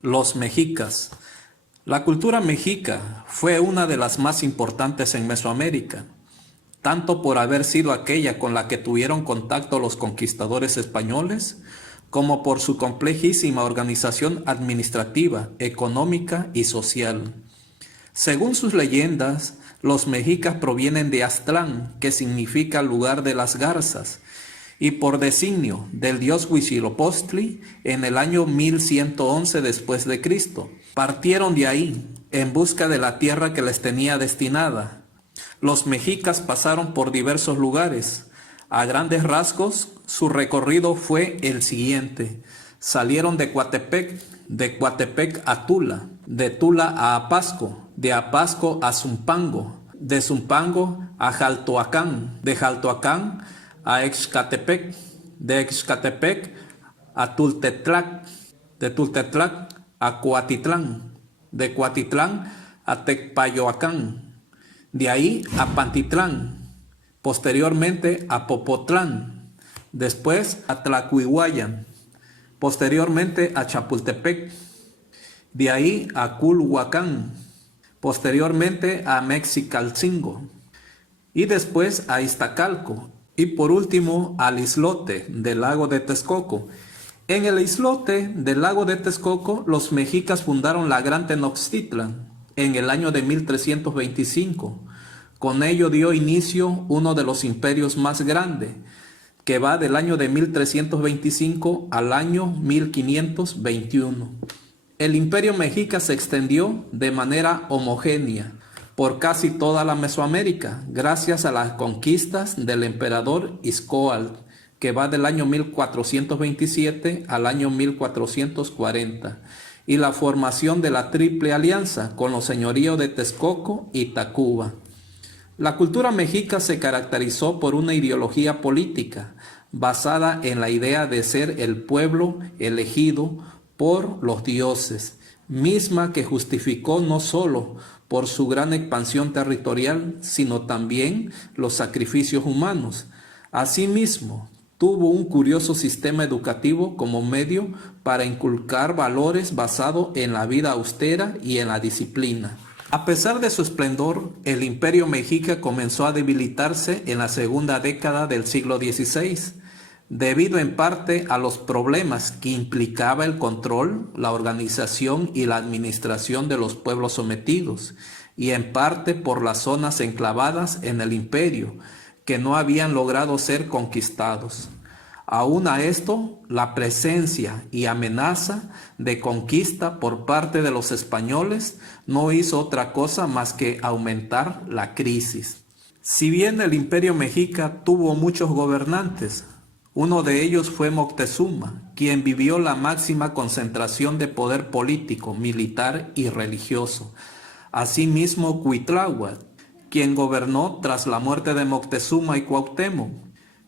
Los mexicas. La cultura mexica fue una de las más importantes en Mesoamérica, tanto por haber sido aquella con la que tuvieron contacto los conquistadores españoles, como por su complejísima organización administrativa, económica y social. Según sus leyendas, los mexicas provienen de Aztlán, que significa lugar de las garzas, y por designio del dios Huitzilopochtli en el año 1111 después de Cristo. Partieron de ahí en busca de la tierra que les tenía destinada. Los mexicas pasaron por diversos lugares. A grandes rasgos, su recorrido fue el siguiente. Salieron de Coatepec a Tula, de Tula a Apasco, de Apasco a Zumpango, de Zumpango a Jaltoacán, de Jaltoacán a Excatepec, de Excatepec a Tultetlac, de Tultetlac a Coatitlán, de Coatitlán a Tecpayoacán, de ahí a Pantitlán, posteriormente a Popotlán, después a Tlacuihuayan, posteriormente a Chapultepec, de ahí a Culhuacán, posteriormente a Mexicalcingo, y después a Iztacalco, y por último al islote del lago de Texcoco. En el islote del lago de Texcoco, los mexicas fundaron la Gran Tenochtitlan en el año de 1325. Con ello dio inicio uno de los imperios más grandes, que va del año de 1325 al año 1521. El imperio mexica se extendió de manera homogénea por casi toda la Mesoamérica, gracias a las conquistas del emperador Izcóatl, que va del año 1427 al año 1440, y la formación de la Triple Alianza con los señoríos de Texcoco y Tacuba. La cultura mexica se caracterizó por una ideología política basada en la idea de ser el pueblo elegido por los dioses, misma que justificó no solo por su gran expansión territorial, sino también los sacrificios humanos. Asimismo, tuvo un curioso sistema educativo como medio para inculcar valores basados en la vida austera y en la disciplina. A pesar de su esplendor, el imperio mexica comenzó a debilitarse en la segunda década del siglo XVI, debido en parte a los problemas que implicaba el control, la organización y la administración de los pueblos sometidos, y en parte por las zonas enclavadas en el imperio, que no habían logrado ser conquistados. Aún a esto, la presencia y amenaza de conquista por parte de los españoles no hizo otra cosa más que aumentar la crisis. Si bien el imperio mexica tuvo muchos gobernantes, uno de ellos fue Moctezuma, quien vivió la máxima concentración de poder político, militar y religioso. Asimismo, Cuitláhuac, quien gobernó tras la muerte de Moctezuma y Cuauhtémoc.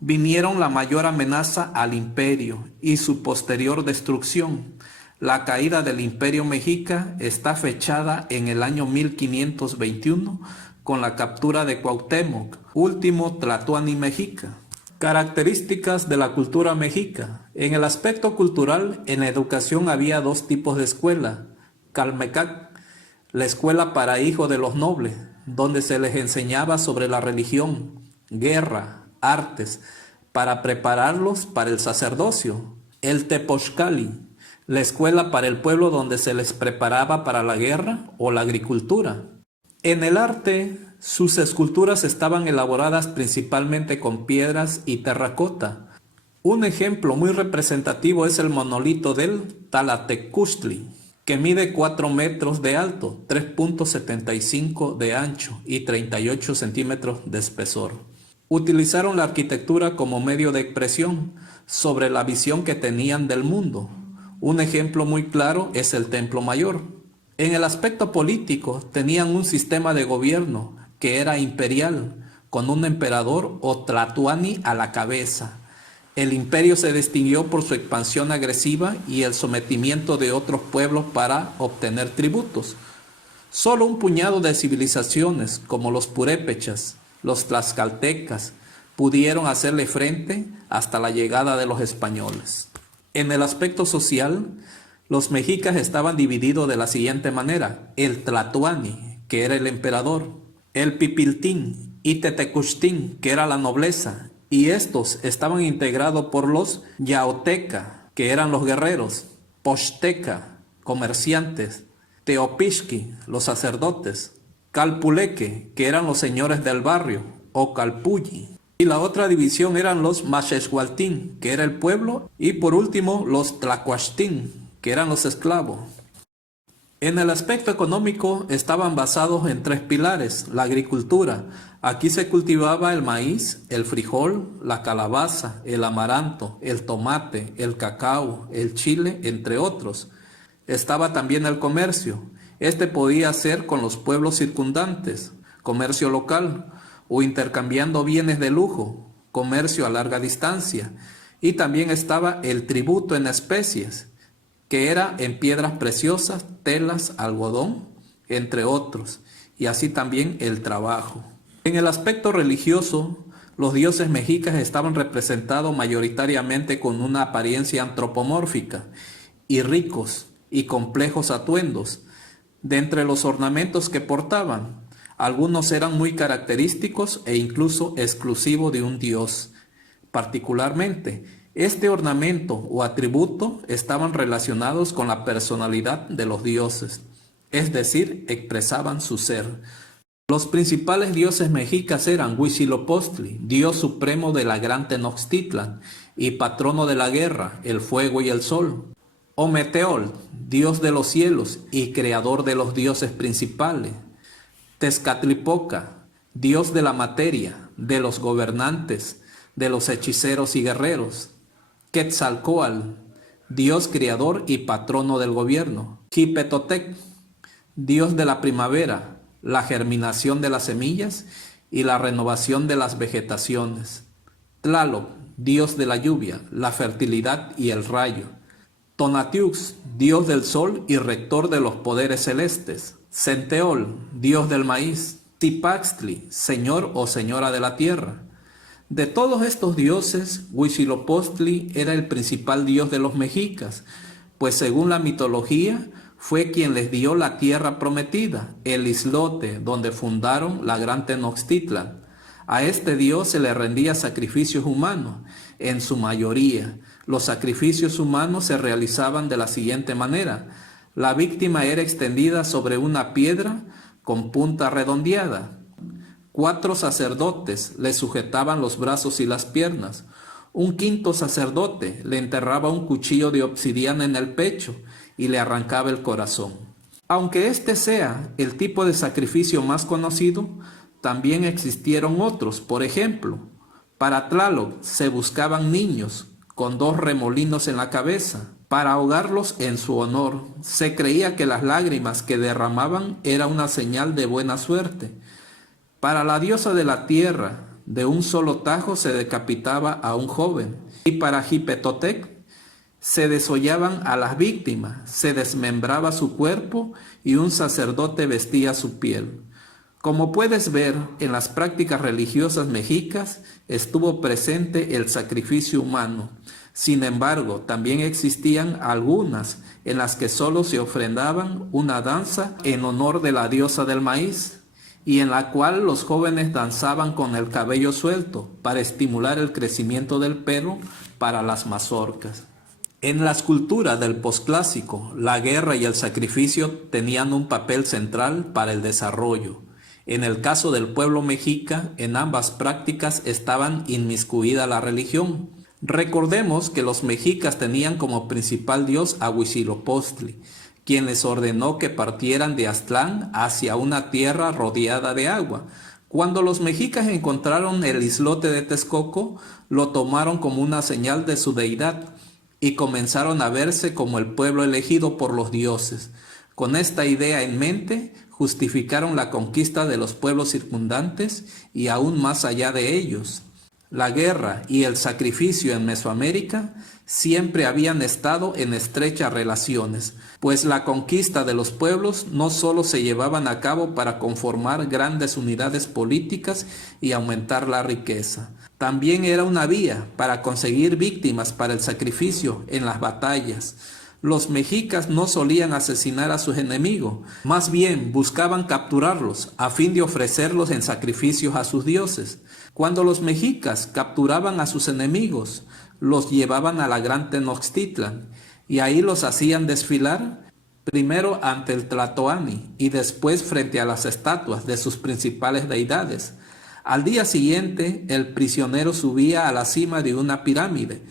Vinieron la mayor amenaza al imperio y su posterior destrucción. La caída del imperio mexica está fechada en el año 1521 con la captura de Cuauhtémoc, último tlatoani mexica. Características de la cultura mexica. En el aspecto cultural, en la educación había dos tipos de escuela. Calmecac, la escuela para hijos de los nobles, donde se les enseñaba sobre la religión, guerra, artes, para prepararlos para el sacerdocio. El Tepochcali, la escuela para el pueblo donde se les preparaba para la guerra o la agricultura. En el arte, sus esculturas estaban elaboradas principalmente con piedras y terracota. Un ejemplo muy representativo es el monolito del Tlatecuhtli, que mide 4 metros de alto, 3.75 de ancho y 38 centímetros de espesor. Utilizaron la arquitectura como medio de expresión sobre la visión que tenían del mundo. Un ejemplo muy claro es el Templo Mayor. En el aspecto político tenían un sistema de gobierno que era imperial, con un emperador o tlatoani a la cabeza. El imperio se distinguió por su expansión agresiva y el sometimiento de otros pueblos para obtener tributos. Solo un puñado de civilizaciones, como los purépechas, los tlaxcaltecas, pudieron hacerle frente hasta la llegada de los españoles. En el aspecto social, Los mexicas estaban divididos de la siguiente manera: el Tlatoani, que era el emperador; el Pipiltín y Tetecuchtín, que era la nobleza, y estos estaban integrados por los Yaoteca, que eran los guerreros; Poxteca, comerciantes; Teopixqui, los sacerdotes; Calpuleque, que eran los señores del barrio, o Calpulli. Y la otra división eran los Maxexualtín, que era el pueblo, y por último los Tlacuachtín, que eran los esclavos. En el aspecto económico estaban basados en 3 pilares: la agricultura. Aquí se cultivaba el maíz, el frijol, la calabaza, el amaranto, el tomate, el cacao, el chile, entre otros. Estaba también el comercio. Este podía ser con los pueblos circundantes, comercio local, o intercambiando bienes de lujo, comercio a larga distancia. Y también estaba el tributo en especies, que era en piedras preciosas, telas, algodón, entre otros, y así también el trabajo. En el aspecto religioso, los dioses mexicas estaban representados mayoritariamente con una apariencia antropomórfica, y ricos y complejos atuendos. De entre los ornamentos que portaban, algunos eran muy característicos e incluso exclusivos de un dios. Particularmente, este ornamento o atributo estaban relacionados con la personalidad de los dioses, es decir, expresaban su ser. Los principales dioses mexicas eran Huitzilopochtli, dios supremo de la gran Tenochtitlan y patrono de la guerra, el fuego y el sol; Ometeotl, dios de los cielos y creador de los dioses principales; Tezcatlipoca, dios de la materia, de los gobernantes, de los hechiceros y guerreros; Quetzalcóatl, dios creador y patrono del gobierno; Xipetotec, dios de la primavera, la germinación de las semillas y la renovación de las vegetaciones; Tlaloc, dios de la lluvia, la fertilidad y el rayo; Tonatiuh, dios del sol y rector de los poderes celestes; Centeol, dios del maíz; Zipaxtli, señor o señora de la tierra. De todos estos dioses, Huitzilopochtli era el principal dios de los mexicas, pues según la mitología, fue quien les dio la tierra prometida, el islote donde fundaron la gran Tenochtitlan. A este dios se le rendía sacrificios humanos, en su mayoría. Los sacrificios humanos se realizaban de la siguiente manera: la víctima era extendida sobre una piedra con punta redondeada. 4 sacerdotes le sujetaban los brazos y las piernas. Un quinto sacerdote le enterraba un cuchillo de obsidiana en el pecho y le arrancaba el corazón. Aunque este sea el tipo de sacrificio más conocido, también existieron otros. Por ejemplo, para Tlaloc se buscaban niños con 2 remolinos en la cabeza, para ahogarlos en su honor. Se creía que las lágrimas que derramaban era una señal de buena suerte. Para la diosa de la tierra, de un solo tajo se decapitaba a un joven. Y para Xipetotec se desollaban a las víctimas, se desmembraba su cuerpo y un sacerdote vestía su piel. Como puedes ver, en las prácticas religiosas mexicas estuvo presente el sacrificio humano. Sin embargo, también existían algunas en las que solo se ofrendaban una danza en honor de la diosa del maíz, y en la cual los jóvenes danzaban con el cabello suelto para estimular el crecimiento del pelo para las mazorcas. En las culturas del posclásico, la guerra y el sacrificio tenían un papel central para el desarrollo. En el caso del pueblo mexica, en ambas prácticas estaban inmiscuida la religión. Recordemos que los mexicas tenían como principal dios a Huitzilopochtli, quien les ordenó que partieran de Aztlán hacia una tierra rodeada de agua. Cuando los mexicas encontraron el islote de Texcoco, lo tomaron como una señal de su deidad y comenzaron a verse como el pueblo elegido por los dioses. Con esta idea en mente, justificaron la conquista de los pueblos circundantes y aún más allá de ellos. La guerra y el sacrificio en Mesoamérica siempre habían estado en estrechas relaciones, pues la conquista de los pueblos no solo se llevaban a cabo para conformar grandes unidades políticas y aumentar la riqueza, también era una vía para conseguir víctimas para el sacrificio en las batallas. Los mexicas no solían asesinar a sus enemigos, más bien buscaban capturarlos a fin de ofrecerlos en sacrificios a sus dioses. Cuando los mexicas capturaban a sus enemigos, los llevaban a la gran Tenochtitlan y ahí los hacían desfilar primero ante el Tlatoani y después frente a las estatuas de sus principales deidades. Al día siguiente, el prisionero subía a la cima de una pirámide,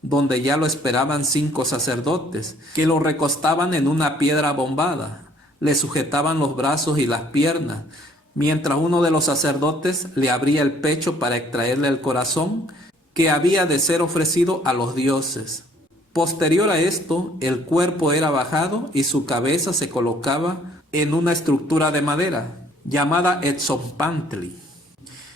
donde ya lo esperaban 5 sacerdotes, que lo recostaban en una piedra bombada, le sujetaban los brazos y las piernas, mientras uno de los sacerdotes le abría el pecho para extraerle el corazón, que había de ser ofrecido a los dioses. Posterior a esto, el cuerpo era bajado y su cabeza se colocaba en una estructura de madera, llamada Etzonpantli.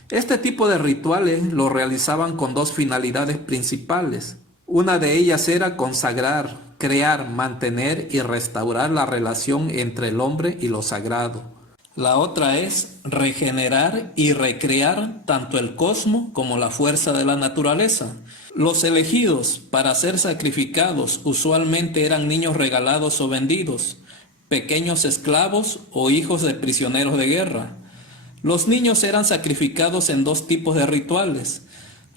Este tipo de rituales lo realizaban con 2 finalidades principales. Una de ellas era consagrar, crear, mantener y restaurar la relación entre el hombre y lo sagrado. La otra es regenerar y recrear tanto el cosmos como la fuerza de la naturaleza. Los elegidos para ser sacrificados usualmente eran niños regalados o vendidos, pequeños esclavos o hijos de prisioneros de guerra. Los niños eran sacrificados en 2 tipos de rituales: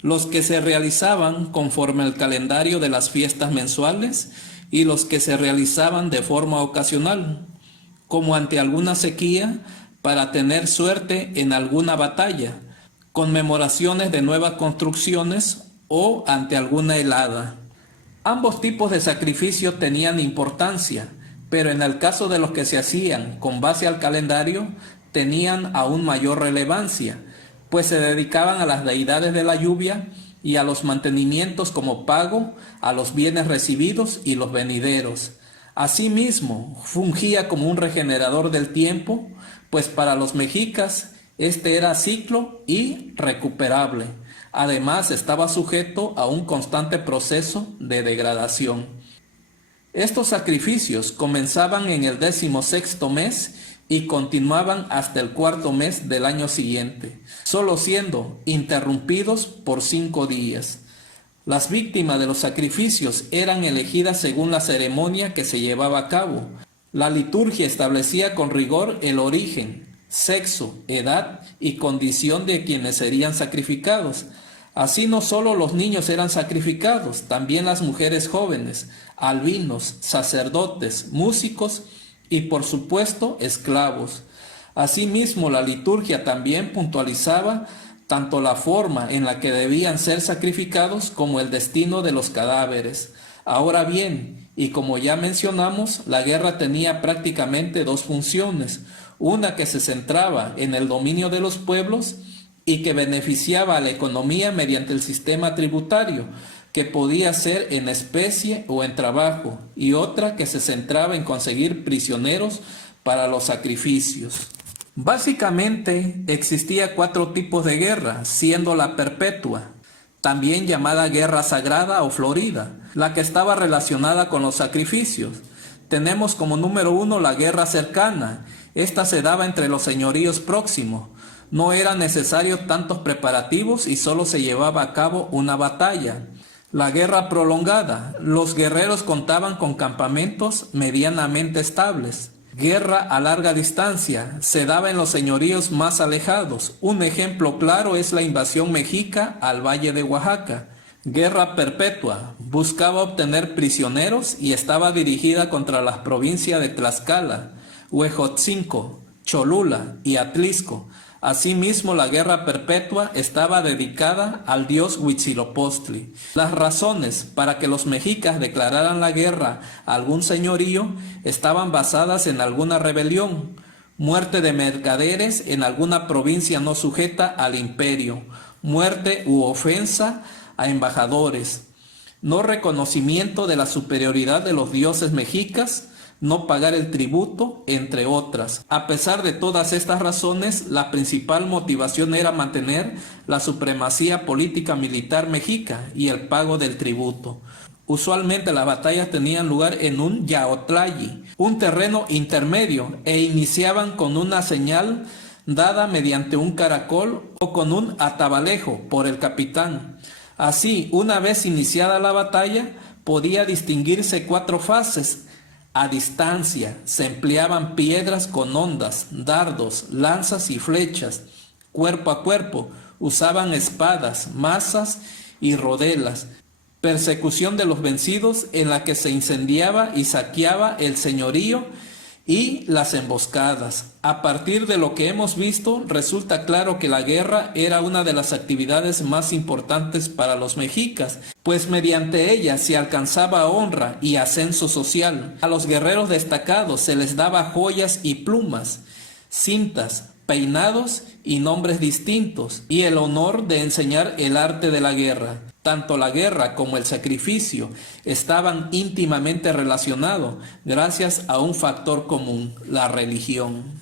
los que se realizaban conforme al calendario de las fiestas mensuales y los que se realizaban de forma ocasional, como ante alguna sequía, para tener suerte en alguna batalla, conmemoraciones de nuevas construcciones o ante alguna helada. Ambos tipos de sacrificio tenían importancia, pero en el caso de los que se hacían con base al calendario, tenían aún mayor relevancia, pues se dedicaban a las deidades de la lluvia y a los mantenimientos como pago a los bienes recibidos y los venideros. Asimismo, fungía como un regenerador del tiempo, pues para los mexicas este era ciclo y recuperable. Además, estaba sujeto a un constante proceso de degradación. Estos sacrificios comenzaban en el 16º mes y continuaban hasta el 4º mes del año siguiente, solo siendo interrumpidos por 5 días. Las víctimas de los sacrificios eran elegidas según la ceremonia que se llevaba a cabo. La liturgia establecía con rigor el origen, sexo, edad y condición de quienes serían sacrificados. Así no solo los niños eran sacrificados, también las mujeres jóvenes, albinos, sacerdotes, músicos y por supuesto esclavos. Asimismo, la liturgia también puntualizaba tanto la forma en la que debían ser sacrificados como el destino de los cadáveres. Ahora bien, y como ya mencionamos, la guerra tenía prácticamente 2 funciones, una que se centraba en el dominio de los pueblos y que beneficiaba a la economía mediante el sistema tributario, que podía ser en especie o en trabajo, y otra que se centraba en conseguir prisioneros para los sacrificios. Básicamente existía 4 tipos de guerra, siendo la perpetua, también llamada guerra sagrada o florida, la que estaba relacionada con los sacrificios. Tenemos como número 1 la guerra cercana. Esta se daba entre los señoríos próximos. No eran necesarios tantos preparativos y solo se llevaba a cabo una batalla. La guerra prolongada. Los guerreros contaban con campamentos medianamente estables. Guerra a larga distancia. Se daba en los señoríos más alejados. Un ejemplo claro es la invasión mexica al Valle de Oaxaca. Guerra perpetua. Buscaba obtener prisioneros y estaba dirigida contra las provincias de Tlaxcala, Huejotzinco, Cholula y Atlisco. Asimismo, la guerra perpetua estaba dedicada al dios Huitzilopochtli. Las razones para que los mexicas declararan la guerra a algún señorío estaban basadas en alguna rebelión, muerte de mercaderes en alguna provincia no sujeta al imperio, muerte u ofensa a embajadores, no reconocimiento de la superioridad de los dioses mexicas, no pagar el tributo, entre otras. A pesar de todas estas razones, la principal motivación era mantener la supremacía política militar mexica y el pago del tributo. Usualmente las batallas tenían lugar en un yaotlayi, un terreno intermedio, e iniciaban con una señal dada mediante un caracol o con un atabalejo por el capitán. Así, una vez iniciada la batalla, podía distinguirse 4 fases. A distancia se empleaban piedras con hondas, dardos, lanzas y flechas. Cuerpo a cuerpo usaban espadas, mazas y rodelas. Persecución de los vencidos en la que se incendiaba y saqueaba el señorío y las emboscadas. A partir de lo que hemos visto, resulta claro que la guerra era una de las actividades más importantes para los mexicas, pues mediante ella se alcanzaba honra y ascenso social. A los guerreros destacados se les daba joyas y plumas, cintas, peinados y nombres distintos, y el honor de enseñar el arte de la guerra. Tanto la guerra como el sacrificio estaban íntimamente relacionados gracias a un factor común, la religión.